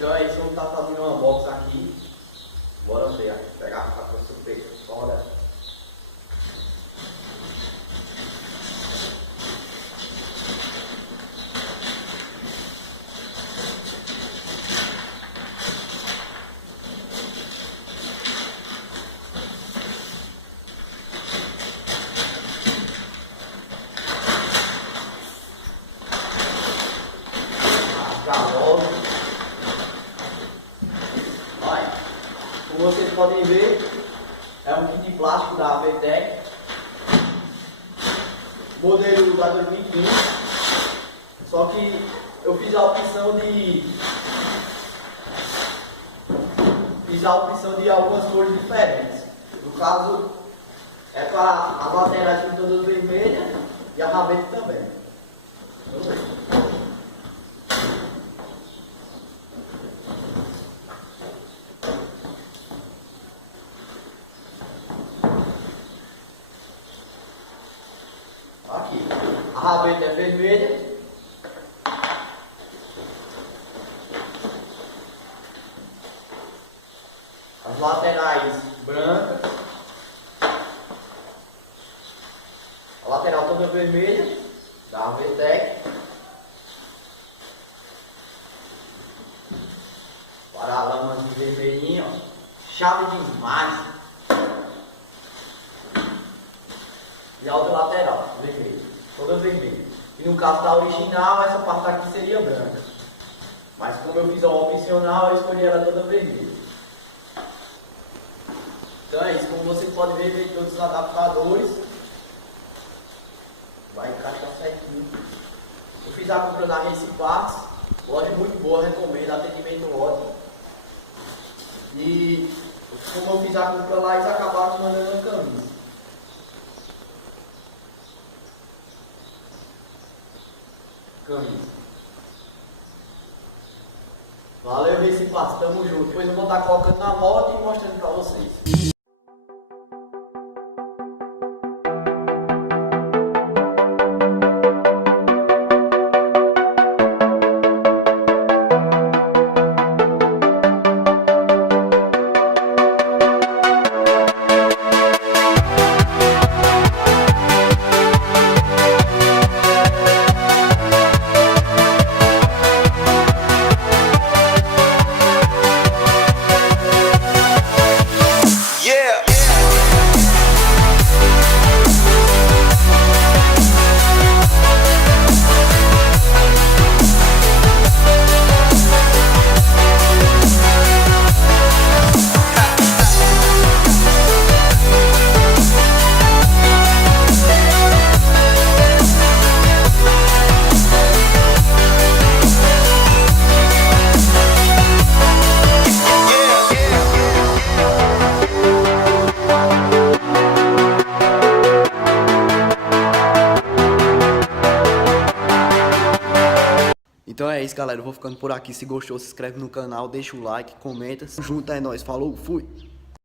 Então é isso, vamos estar fazendo uma box aqui. Bora ver, pegar a faca surpresa. Bora. Olha, como vocês podem ver, é um kit de plástico da VTEC, modelo da 2015, só que eu fiz a opção de algumas cores diferentes. No caso, é para as laterais todas vermelhas e a rabeta também. Vamos ver. Aqui, a rabeta é vermelha, as laterais brancas, a lateral toda vermelha, da VTEC, paralamas de vermelhinho, ó. Chave demais. E a outra lateral, vermelha, toda vermelha. E no caso da original, essa parte aqui seria branca. Mas como eu fiz a opcional, eu escolhi ela toda vermelha. Então é isso, como vocês podem ver, vem todos os adaptadores. Vai encaixar certinho. Eu fiz a compra da Race Parts, loja muito boa, recomendo, atendimento ótimo. E como eu fiz a compra lá, eles acabaram me mandando a camisa. Valeu, Race Parts, tamo junto. Depois eu vou estar colocando na moto e mostrando pra vocês. Então é isso, galera. Eu vou ficando por aqui. Se gostou, se inscreve no canal, deixa o like, comenta. Junto é nóis. Falou, fui!